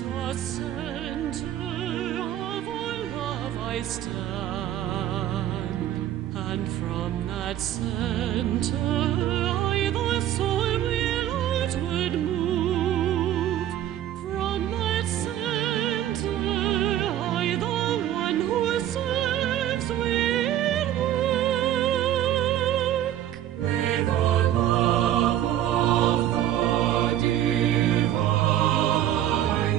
the center of our love I stand, and from that center I, the soul, will outward move. From that center I, the one who serves, will work. May the love of the divine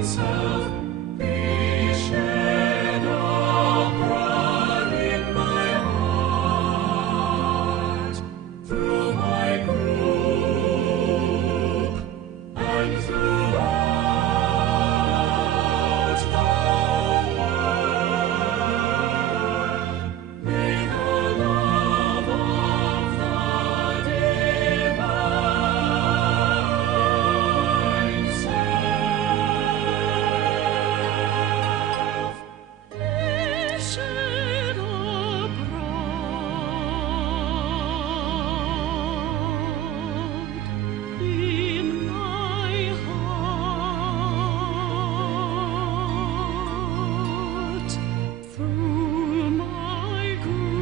self be shed abroad in my heart, through my group, and throughout the world. May the love of the divine self be shed abroad in my heart, through my group, and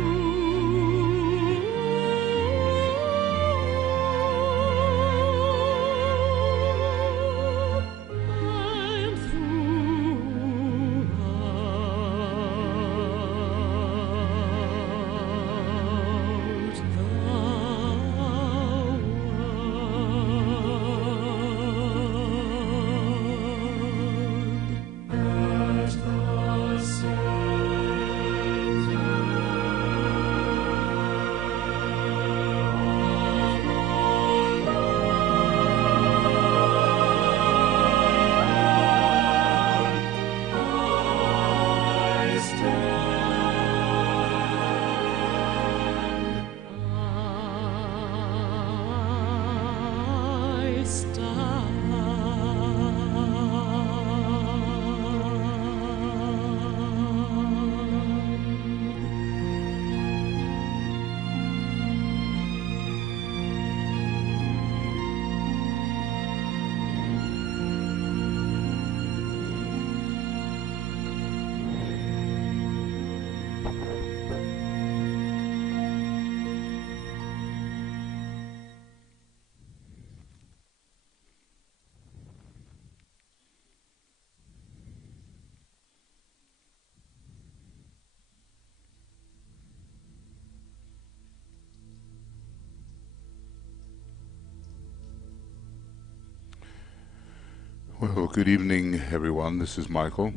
Well, good evening, everyone. This is Michael,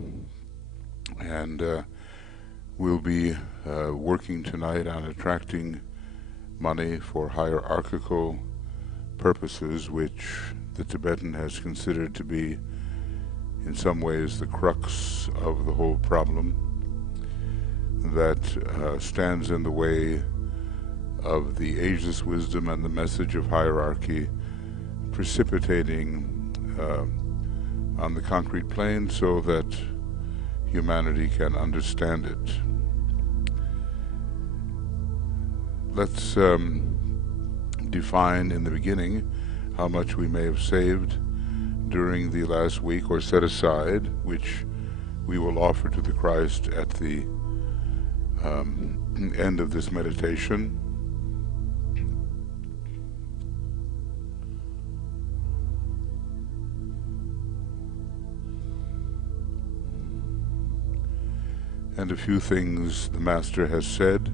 and we'll be working tonight on attracting money for hierarchical purposes, which the Tibetan has considered to be, in some ways, the crux of the whole problem that stands in the way of the ageless wisdom and the message of hierarchy precipitating on the concrete plane so that humanity can understand it. Let's define in the beginning how much we may have saved during the last week or set aside, which we will offer to the Christ at the end of this meditation. And a few things the Master has said.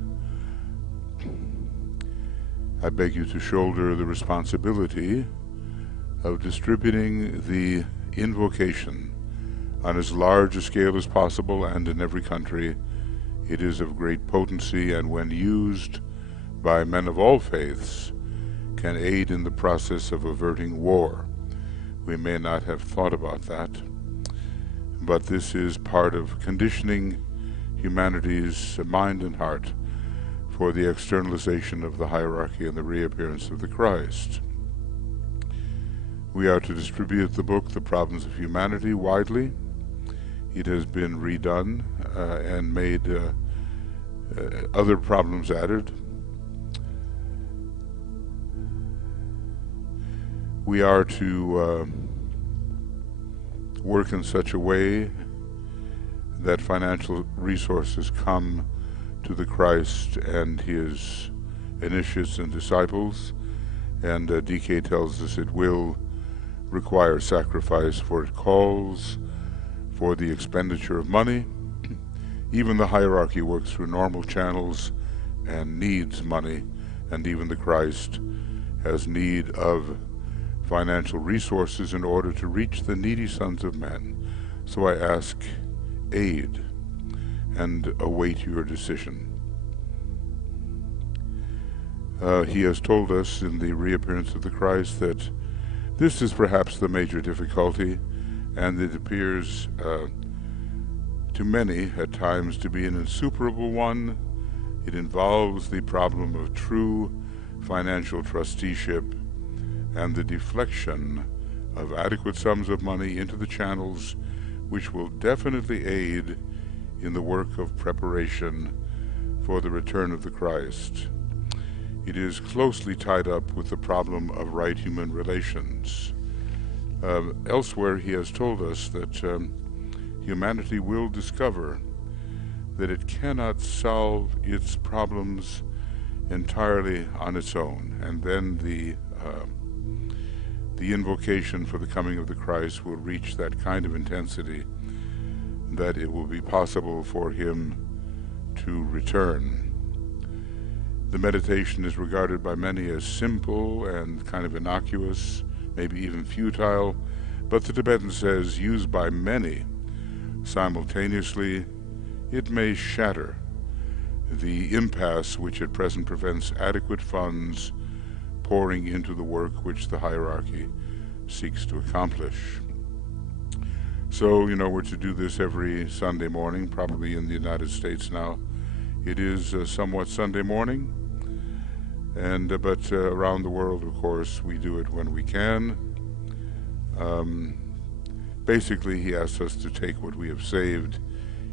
I beg you to shoulder the responsibility of distributing the invocation on as large a scale as possible and in every country. It is of great potency, and when used by men of all faiths, can aid in the process of averting war. We may not have thought about that, but this is part of conditioning humanity's mind and heart for the externalization of the hierarchy and the reappearance of the Christ. We are to distribute the book, The Problems of Humanity, widely. It has been redone and made other problems added. We are to work in such a way that financial resources come to the Christ and his initiates and disciples. And DK tells us it will require sacrifice, for it calls for the expenditure of money. Even the hierarchy works through normal channels and needs money, and even the Christ has need of financial resources in order to reach the needy sons of men. So I ask aid and await your decision. He has told us in the reappearance of the Christ that this is perhaps the major difficulty, and it appears to many at times to be an insuperable one. It involves the problem of true financial trusteeship and the deflection of adequate sums of money into the channels which will definitely aid in the work of preparation for the return of the Christ. It is closely tied up with the problem of right human relations. Elsewhere he has told us that humanity will discover that it cannot solve its problems entirely on its own, and then the invocation for the coming of the Christ will reach that kind of intensity that it will be possible for him to return. The meditation is regarded by many as simple and kind of innocuous, maybe even futile, but the Tibetan says, used by many simultaneously, it may shatter the impasse which at present prevents adequate funds pouring into the work which the hierarchy seeks to accomplish. So, we're to do this every Sunday morning, probably in the United States now. It is somewhat Sunday morning, but around the world, of course, we do it when we can. Basically, he asks us to take what we have saved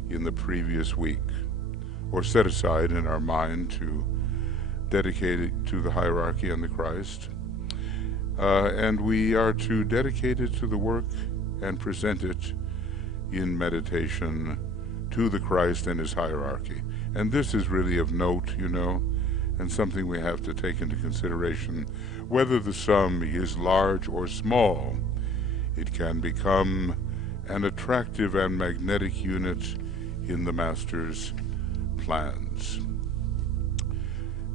in the previous week, or set aside in our mind to dedicate it to the hierarchy and the Christ. And we are to dedicate it to the work and present it in meditation to the Christ and his hierarchy. And this is really of note, and something we have to take into consideration. Whether the sum is large or small, it can become an attractive and magnetic unit in the Master's plans.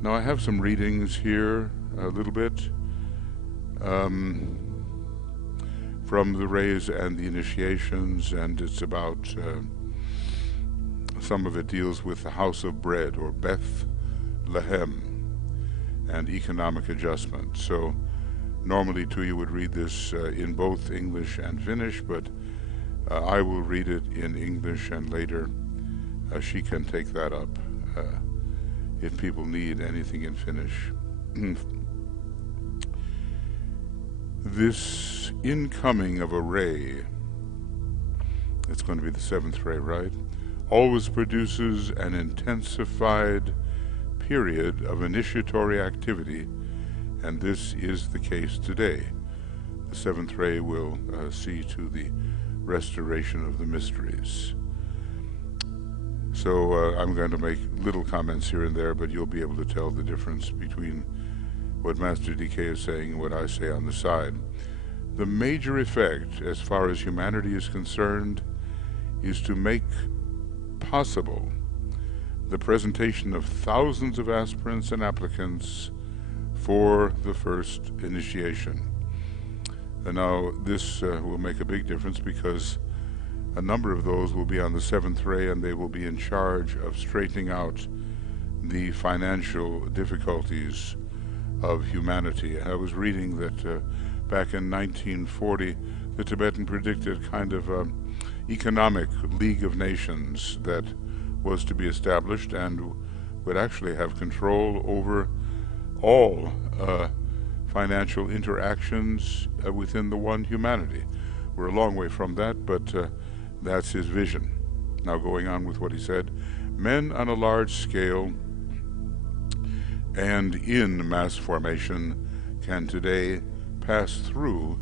Now I have some readings here, a little bit, from the rays and the initiations, and it's about, some of it deals with the house of bread, or Bethlehem, and economic adjustment. So normally Tuya would read this in both English and Finnish, but I will read it in English, and later she can take that up if people need anything in Finnish. This incoming of a ray, it's going to be the seventh ray, right, always produces an intensified period of initiatory activity, and this is the case today. The seventh ray will see to the restoration of the mysteries. So I'm going to make little comments here and there, but you'll be able to tell the difference between what Master DK is saying and what I say on the side. The major effect, as far as humanity is concerned, is to make possible the presentation of thousands of aspirants and applicants for the first initiation. And now this will make a big difference, because a number of those will be on the seventh ray, and they will be in charge of straightening out the financial difficulties of humanity. And I was reading that back in 1940, the Tibetan predicted kind of economic League of Nations that was to be established and would actually have control over all financial interactions within the one humanity. We're a long way from that, but that's his vision. Now, going on with what he said, men on a large scale and in mass formation can today pass through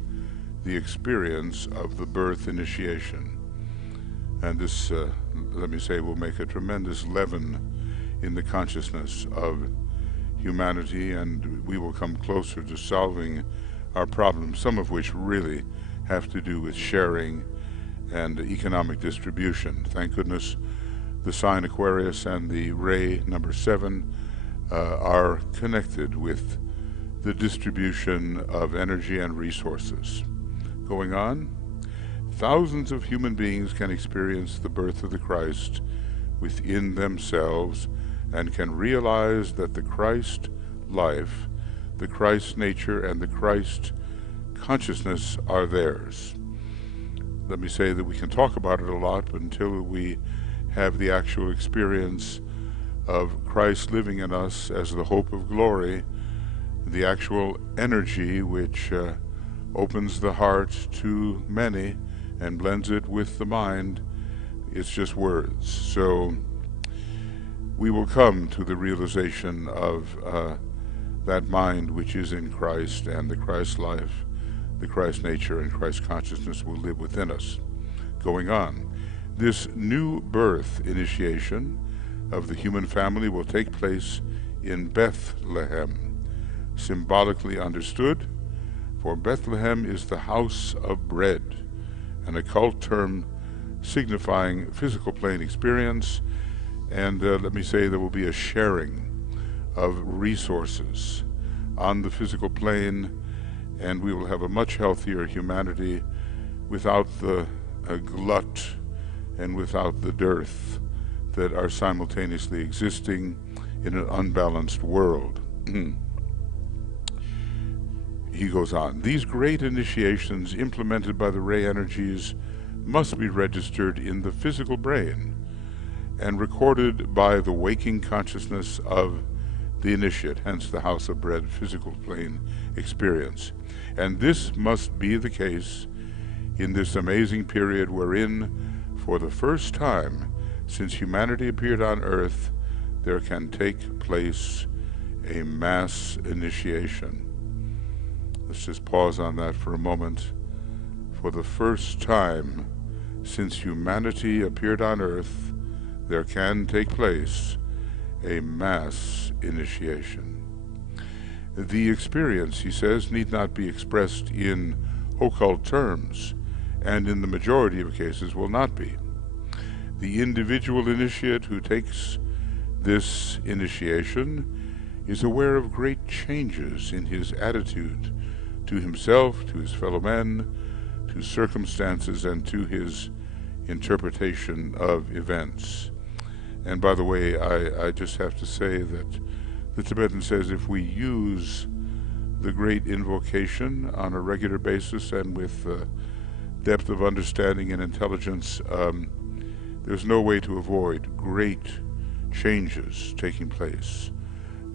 the experience of the birth initiation. And this, let me say, will make a tremendous leaven in the consciousness of humanity, and we will come closer to solving our problems, some of which really have to do with sharing and economic distribution. Thank goodness the sign Aquarius and the ray number 7 are connected with the distribution of energy and resources. Going on, thousands of human beings can experience the birth of the Christ within themselves and can realize that the Christ life, the Christ nature, and the Christ consciousness are theirs. Let me say that we can talk about it a lot, but until we have the actual experience of Christ living in us as the hope of glory, the actual energy which opens the heart to many and blends it with the mind, it's just words. So we will come to the realization of that mind which is in Christ, and the Christ life, the Christ nature, and Christ consciousness will live within us. Going on, this new birth initiation of the human family will take place in Bethlehem, symbolically understood, for Bethlehem is the house of bread, an occult term signifying physical plane experience. And let me say there will be a sharing of resources on the physical plane, and we will have a much healthier humanity without the glut and without the dearth that are simultaneously existing in an unbalanced world. He goes on, these great initiations implemented by the ray energies must be registered in the physical brain and recorded by the waking consciousness of the initiate, hence the house of bread physical plane experience. And this must be the case in this amazing period wherein, for the first time since humanity appeared on earth, there can take place a mass initiation. Let's just pause on that for a moment. For the first time since humanity appeared on earth, there can take place a mass initiation. The experience, he says, need not be expressed in occult terms, and in the majority of cases will not be. The individual initiate who takes this initiation is aware of great changes in his attitude to himself, to his fellow men, to circumstances, and to his interpretation of events. And by the way, I just have to say that the Tibetan says if we use the great invocation on a regular basis and with depth of understanding and intelligence, there's no way to avoid great changes taking place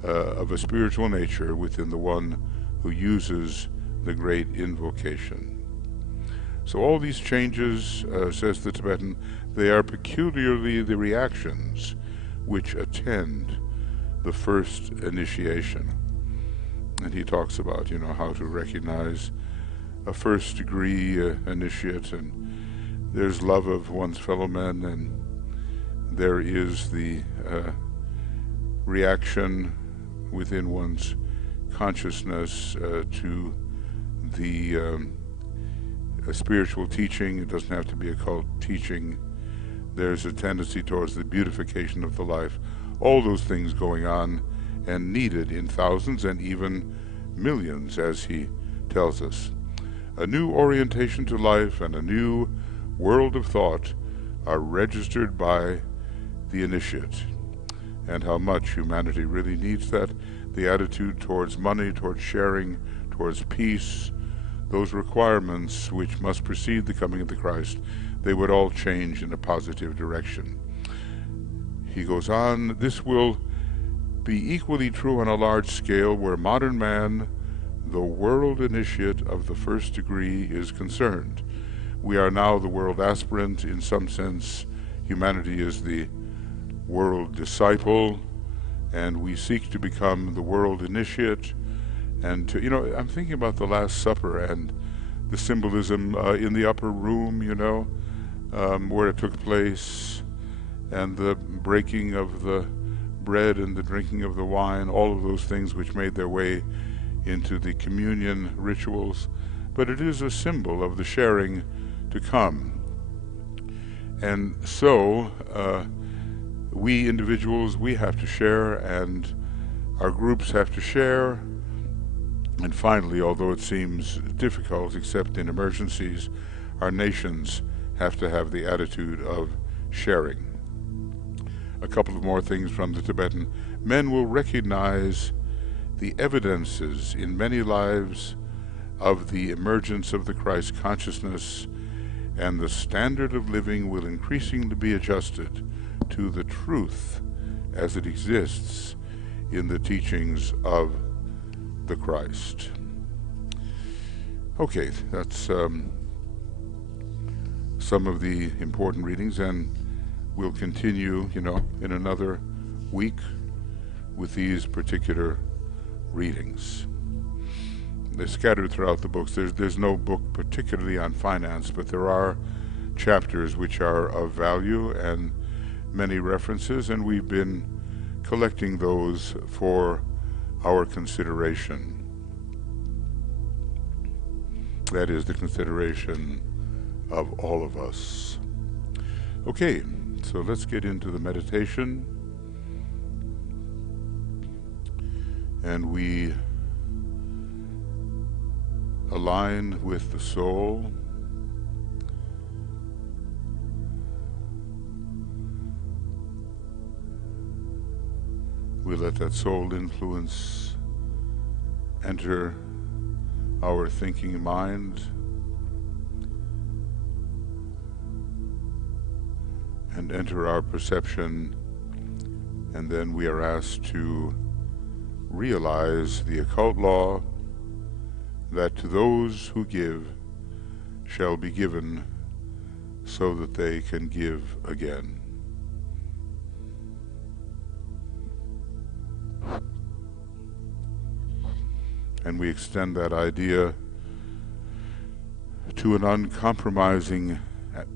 of a spiritual nature within the one who uses the great invocation. So all these changes, says the Tibetan, they are peculiarly the reactions which attend the first initiation. And he talks about, how to recognize a first degree initiate, and there's love of one's fellow men, and there is the reaction within one's consciousness to the spiritual teaching. It doesn't have to be occult teaching. There's a tendency towards the beautification of the life. All those things going on and needed in thousands and even millions, as he tells us. A new orientation to life and a new world of thought are registered by the initiate. And how much humanity really needs that. The attitude towards money, towards sharing, towards peace, those requirements which must precede the coming of the Christ, they would all change in a positive direction. He goes on, this will be equally true on a large scale where modern man, the world initiate of the first degree, is concerned. We are now the world aspirant. In some sense, humanity is the world disciple, and we seek to become the world initiate. And to, I'm thinking about the Last Supper and the symbolism in the upper room, where it took place, and the breaking of the bread and the drinking of the wine, all of those things which made their way into the communion rituals. But it is a symbol of the sharing to come. And so we individuals, we have to share, and our groups have to share. And finally, although it seems difficult except in emergencies, our nations have to have the attitude of sharing. A couple of more things from the Tibetan. Men will recognize the evidences in many lives of the emergence of the Christ consciousness, and the standard of living will increasingly be adjusted to the truth as it exists in the teachings of the Christ. Okay, that's some of the important readings, and we'll continue, in another week with these particular readings. They're scattered throughout the books. There's no book particularly on finance, but there are chapters which are of value and many references, and we've been collecting those for our consideration. That is the consideration of all of us. Okay, so let's get into the meditation. And we align with the soul. We let that soul influence enter our thinking mind, and enter our perception, and then we are asked to realize the occult law that to those who give shall be given, so that they can give again. And we extend that idea to an uncompromising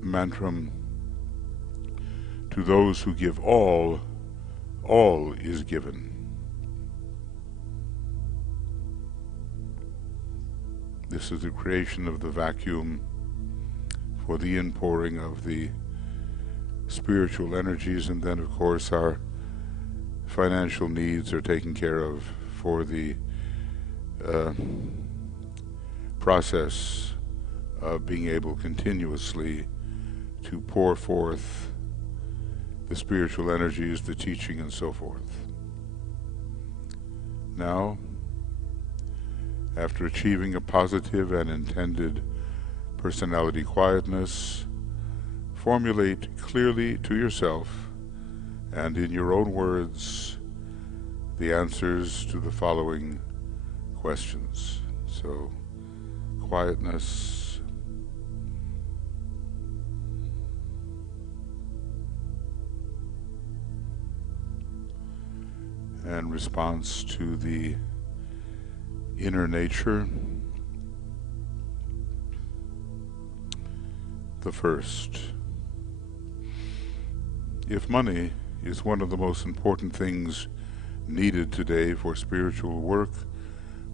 mantram: to those who give all is given. This is the creation of the vacuum for the inpouring of the spiritual energies, and then of course our financial needs are taken care of for the process of being able continuously to pour forth the spiritual energies, the teaching, and so forth. Now, after achieving a positive and intended personality quietness, formulate clearly to yourself and in your own words the answers to the following questions. So, quietness, and response to the inner nature. The first: if money is one of the most important things needed today for spiritual work,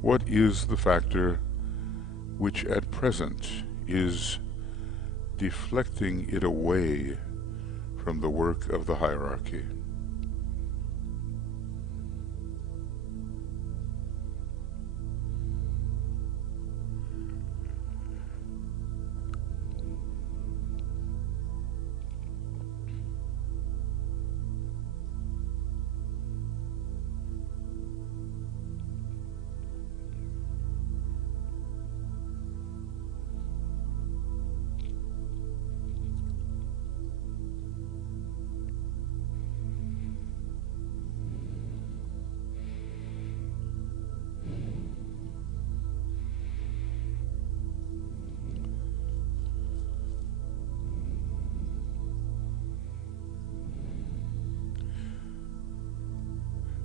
what is the factor which at present is deflecting it away from the work of the hierarchy?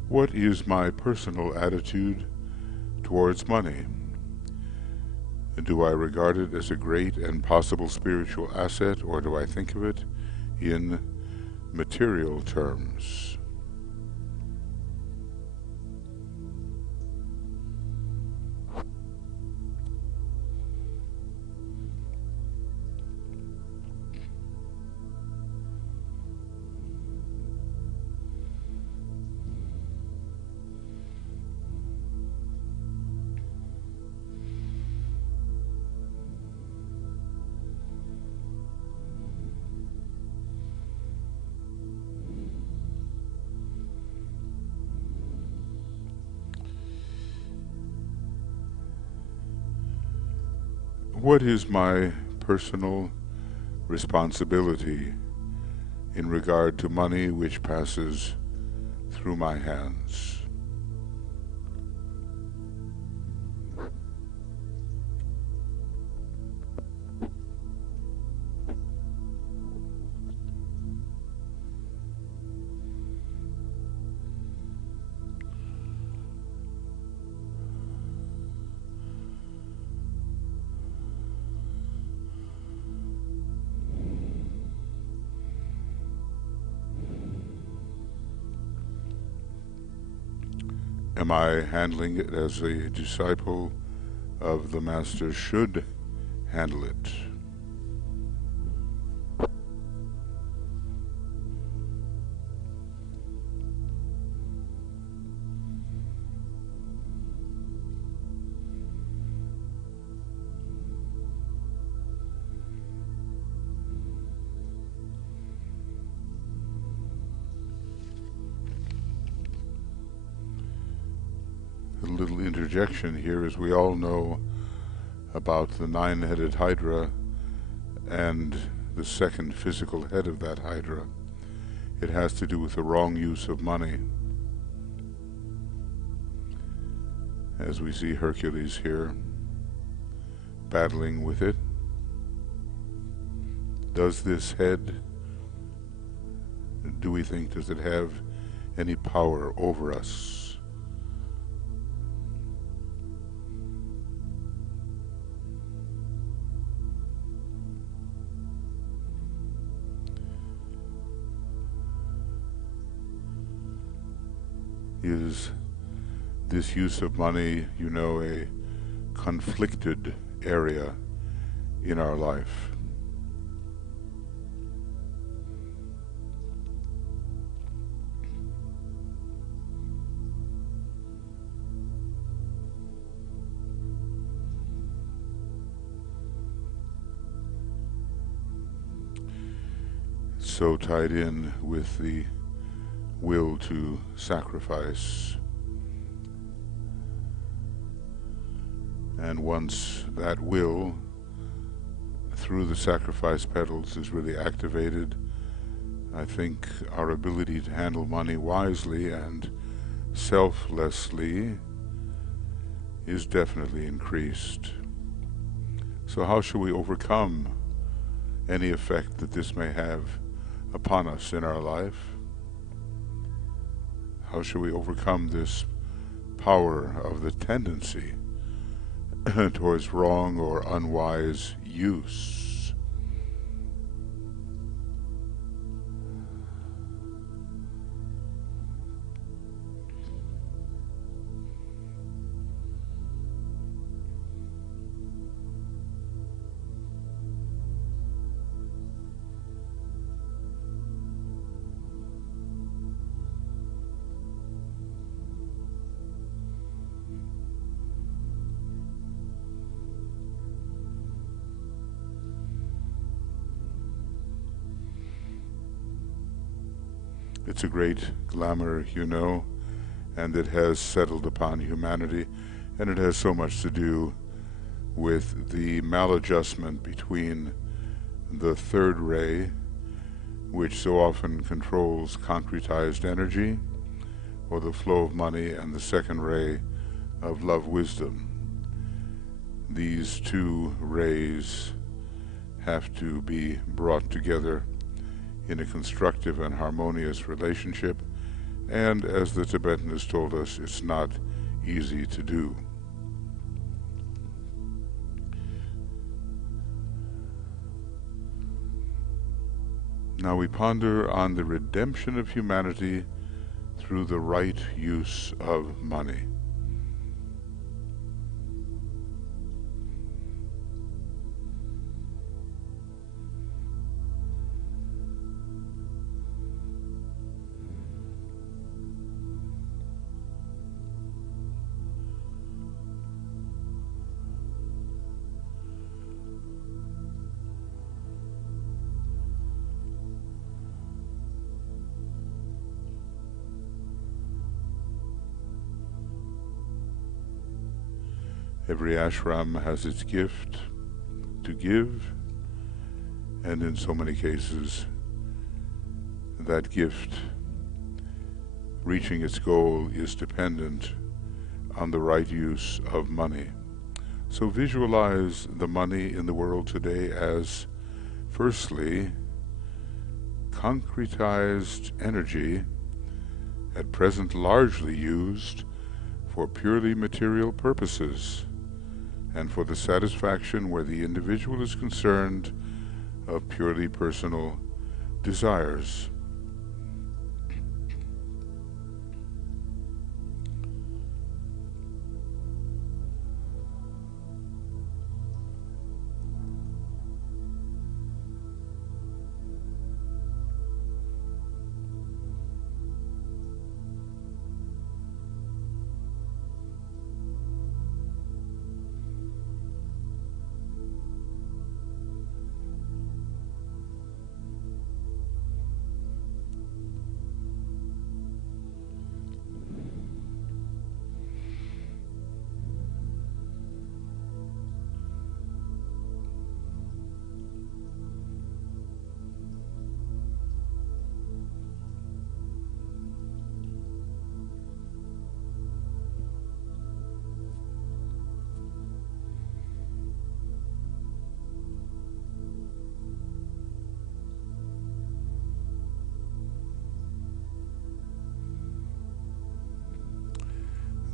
What is my personal attitude towards money? Do I regard it as a great and possible spiritual asset, or do I think of it in material terms? What is my personal responsibility in regard to money which passes through my hands? Am I handling it as a disciple of the Master should handle it? A little interjection here, as we all know about the nine-headed Hydra and the second physical head of that Hydra. It has to do with the wrong use of money. As we see Hercules here battling with it. Does this head, do we think, does it have any power over us? Is this use of money, you know, a conflicted area in our life? So tied in with the will to sacrifice. And once that will, through the sacrifice petals, is really activated, I think our ability to handle money wisely and selflessly is definitely increased. So how shall we overcome any effect that this may have upon us in our life? How shall we overcome this power of the tendency towards wrong or unwise use? It's a great glamour, you know, and it has settled upon humanity, and it has so much to do with the maladjustment between the third ray, which so often controls concretized energy, or the flow of money, and the second ray of love wisdom. These two rays have to be brought together in a constructive and harmonious relationship, and as the Tibetan has told us, it's not easy to do. Now we ponder on the redemption of humanity through the right use of money. Every ashram has its gift to give, and in so many cases, that gift reaching its goal is dependent on the right use of money. So visualize the money in the world today as, firstly, concretized energy, at present largely used for purely material purposes, and for the satisfaction, where the individual is concerned, of purely personal desires.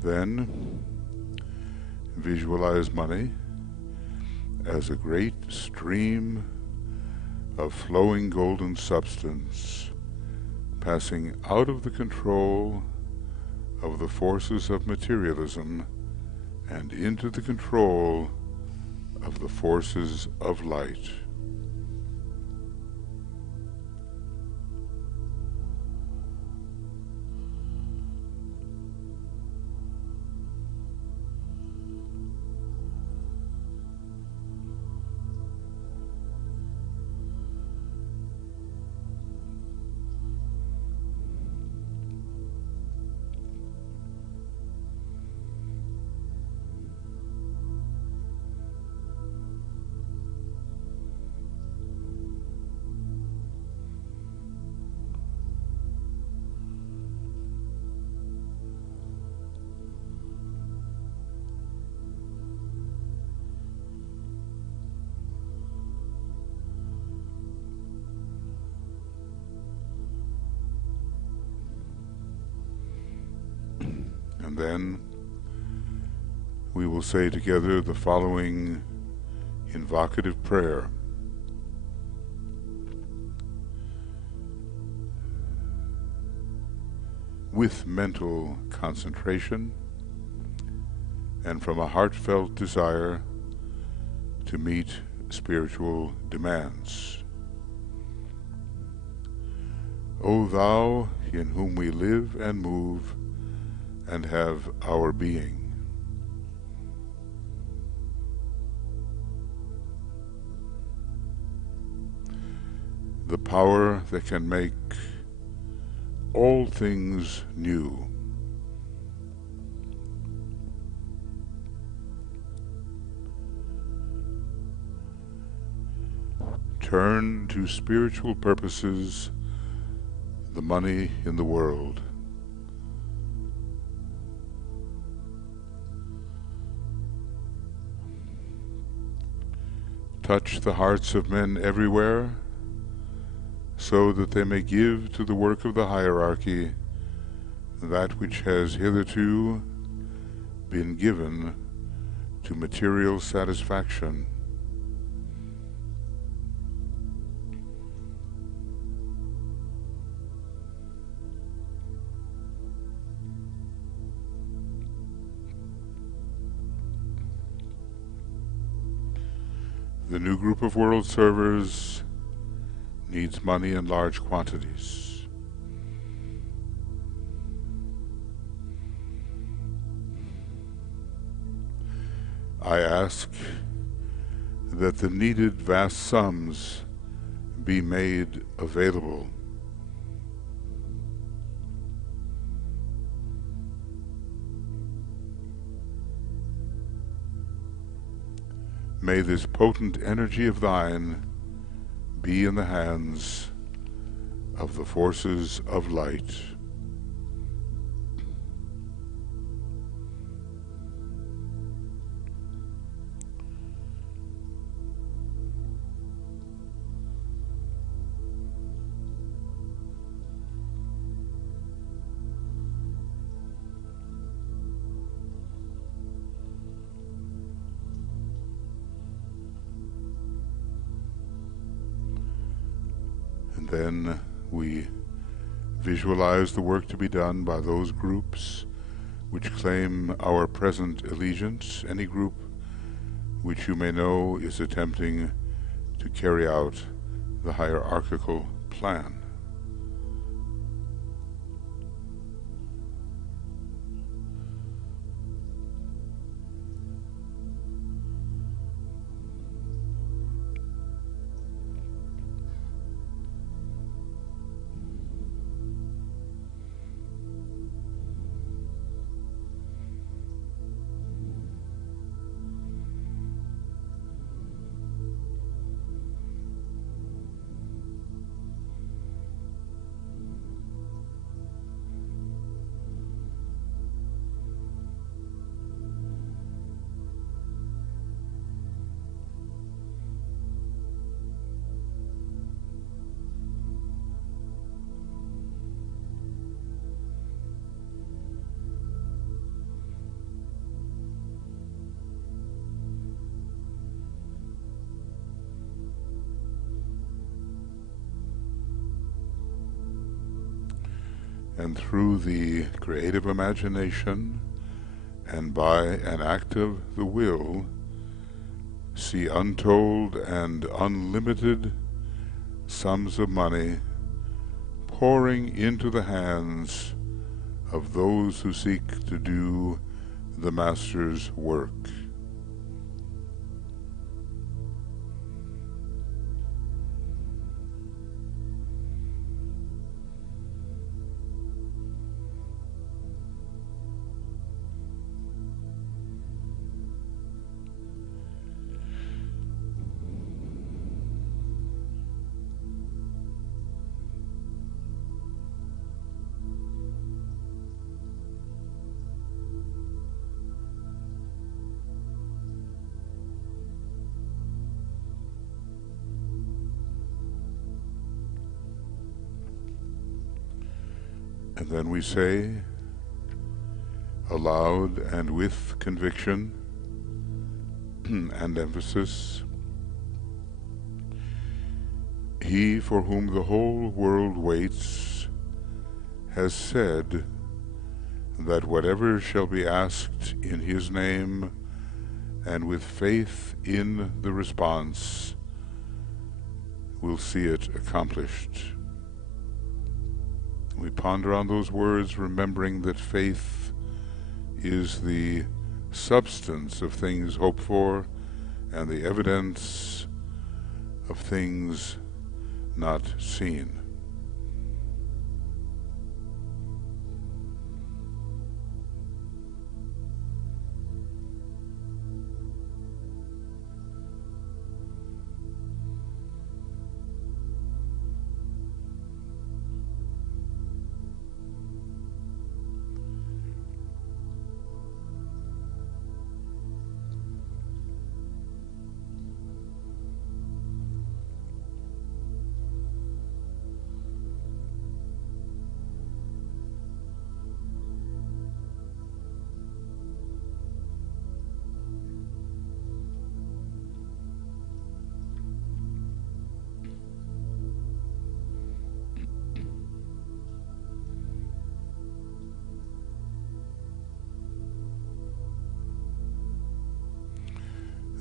Then visualize money as a great stream of flowing golden substance passing out of the control of the forces of materialism and into the control of the forces of light. And then we will say together the following invocative prayer. With mental concentration and from a heartfelt desire to meet spiritual demands. O Thou, in whom we live and move and have our being, the power that can make all things new, turn to spiritual purposes the money in the world. Touch the hearts of men everywhere, so that they may give to the work of the hierarchy that which has hitherto been given to material satisfaction. The new group of world servers needs money in large quantities. I ask that the needed vast sums be made available. May this potent energy of thine be in the hands of the forces of light. And then we visualize the work to be done by those groups which claim our present allegiance, any group which you may know is attempting to carry out the hierarchical plan. And through the creative imagination and by an act of the will, see untold and unlimited sums of money pouring into the hands of those who seek to do the Master's work. And then we say, aloud and with conviction and emphasis, He for whom the whole world waits has said that whatever shall be asked in His name, and with faith in the response, will see it accomplished. We ponder on those words, remembering that faith is the substance of things hoped for and the evidence of things not seen.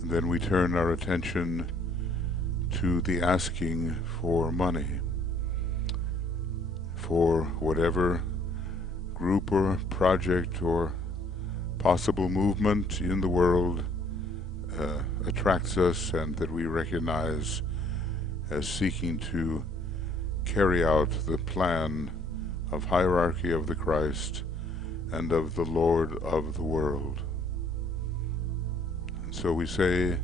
And then we turn our attention to the asking for money for whatever group or project or possible movement in the world attracts us and that we recognize as seeking to carry out the plan of hierarchy of the Christ and of the Lord of the world. And so we say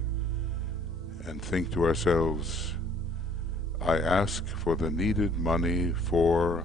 and think to ourselves, I ask for the needed money for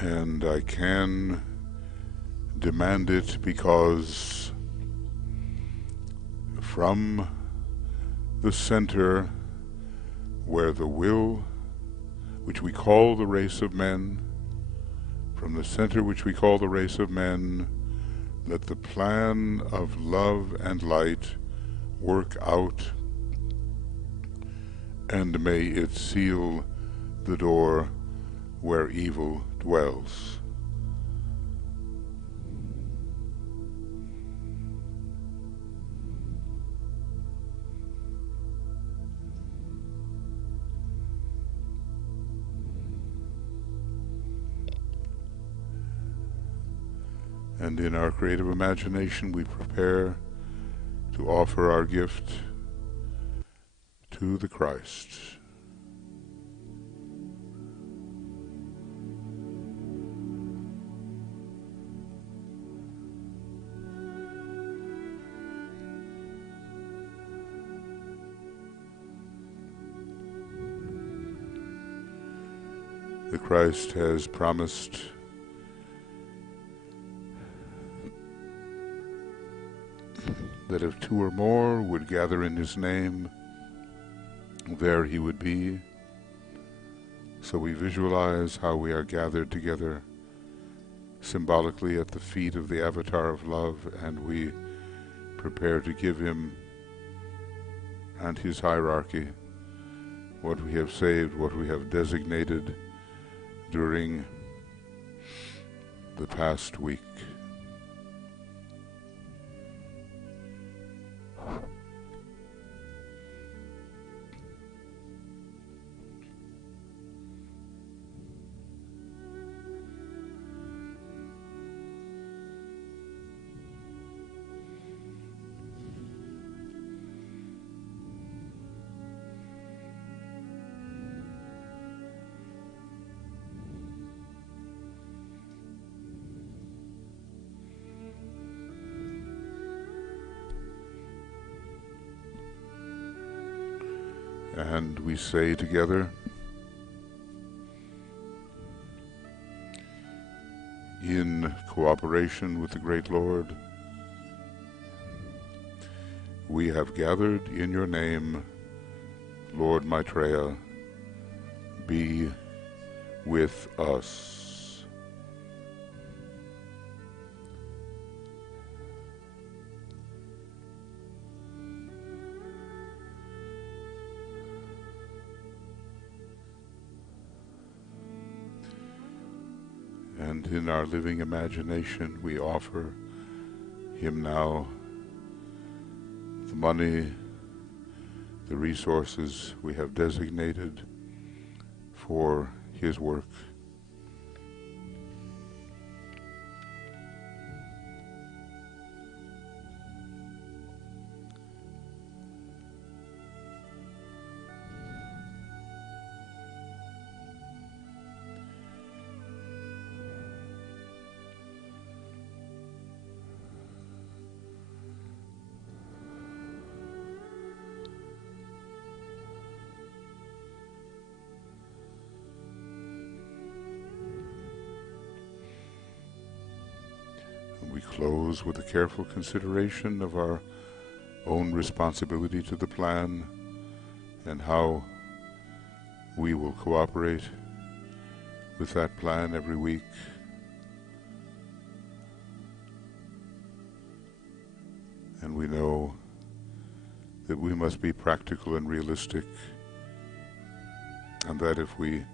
and I can demand it because from the center where the will, which we call the race of men, from the center which we call the race of men, let the plan of love and light work out, and may it seal the door where evil dwells. And in our creative imagination we prepare to offer our gift to the Christ. The Christ has promised that if two or more would gather in his name, there he would be. So we visualize how we are gathered together symbolically at the feet of the avatar of love, and we prepare to give him and his hierarchy what we have saved, what we have designated during the past week. And we say together, in cooperation with the great Lord, we have gathered in your name, Lord Maitreya, be with us. And in our living imagination, we offer him now the money, the resources we have designated for his work. close with a careful consideration of our own responsibility to the plan and how we will cooperate with that plan every week. And we know that we must be practical and realistic, and that if we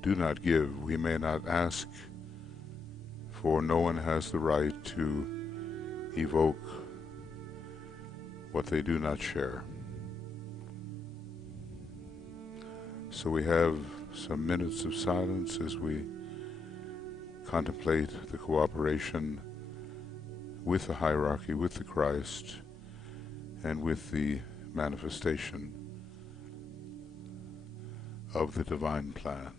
do not give, we may not ask, for no one has the right to evoke what they do not share. So we have some minutes of silence as we contemplate the cooperation with the hierarchy, with the Christ, and with the manifestation of the divine plan.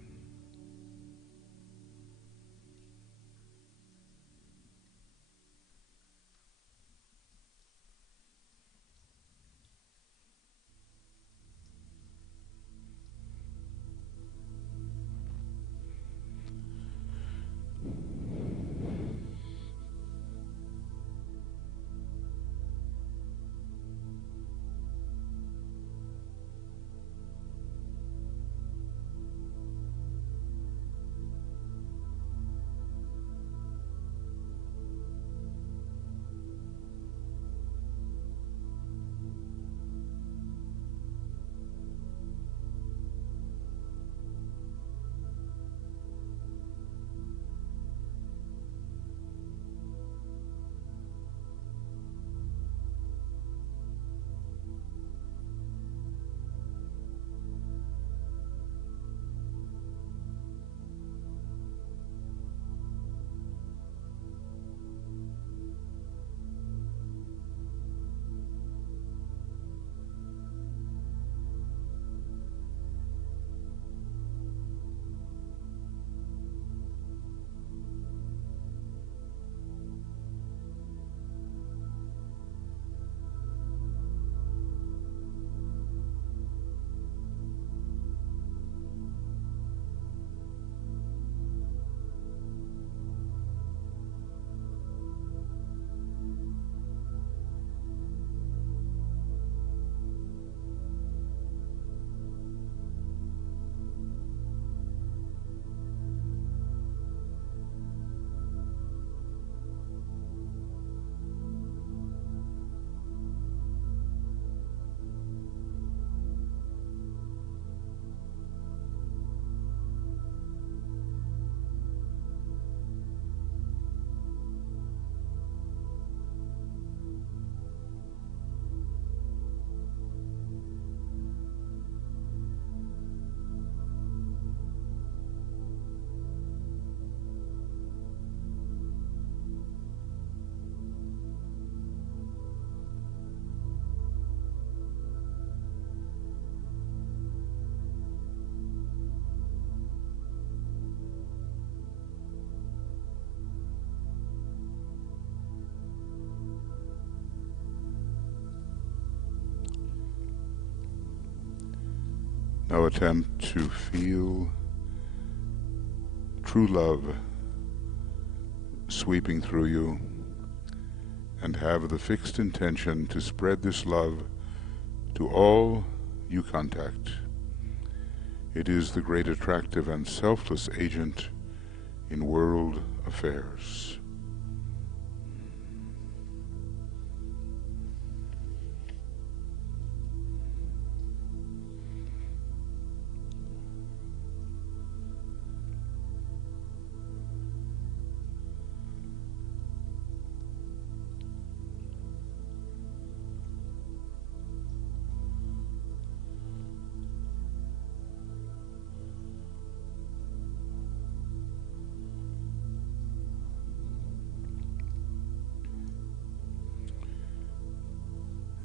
Now attempt to feel true love sweeping through you, and have the fixed intention to spread this love to all you contact. It is the great attractive and selfless agent in world affairs.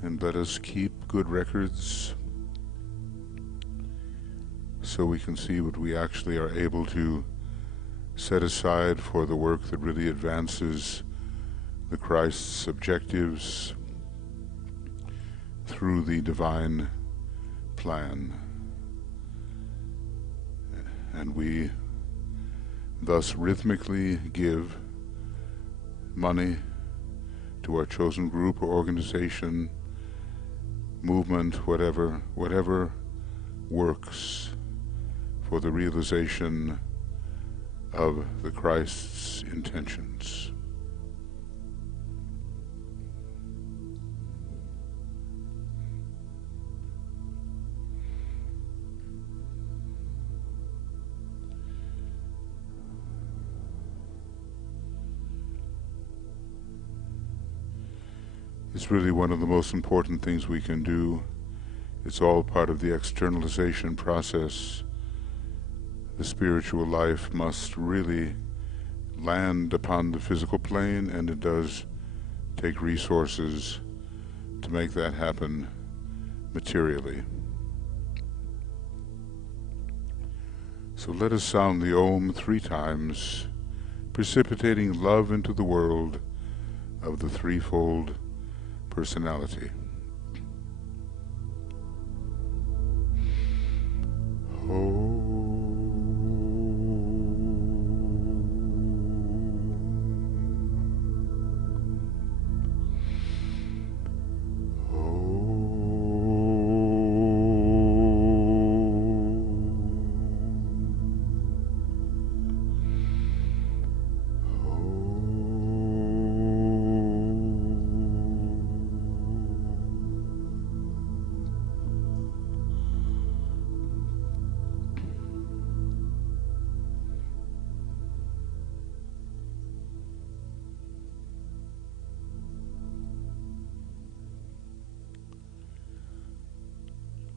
And let us keep good records so we can see what we actually are able to set aside for the work that really advances the Christ's objectives through the divine plan. And we thus rhythmically give money to our chosen group or organization, movement, whatever works for the realization of the Christ's intentions. It's really one of the most important things we can do. It's all part of the externalization process. The spiritual life must really land upon the physical plane, and it does take resources to make that happen materially. So let us sound the Om 3 times, precipitating love into the world of the threefold personality.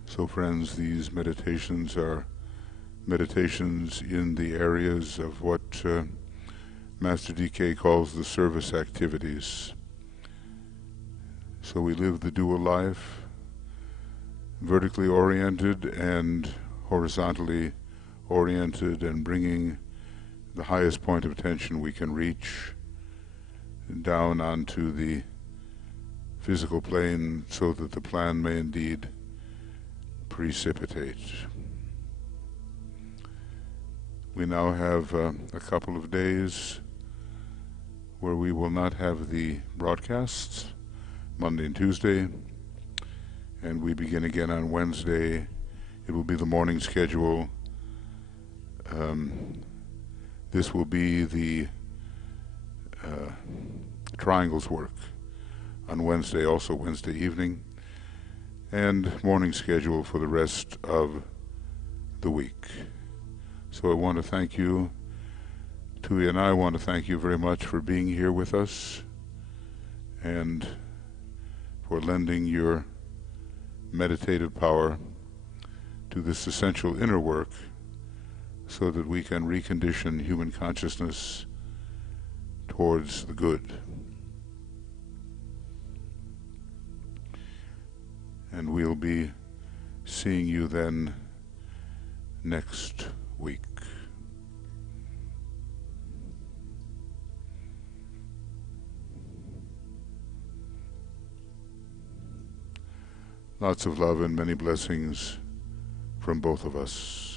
So friends, these meditations are meditations in the areas of what Master DK calls the service activities. So we live the dual life, vertically oriented and horizontally oriented, and bringing the highest point of attention we can reach down onto the physical plane so that the plan may indeed precipitate. We now have a couple of days where we will not have the broadcasts, Monday and Tuesday, and we begin again on Wednesday. It will be the morning schedule. This will be the triangles work on Wednesday, also Wednesday evening, and morning schedule for the rest of the week. So I want to thank you, Tui and I want to thank you very much for being here with us and for lending your meditative power to this essential inner work so that we can recondition human consciousness towards the good. And we'll be seeing you then next week. Lots of love and many blessings from both of us.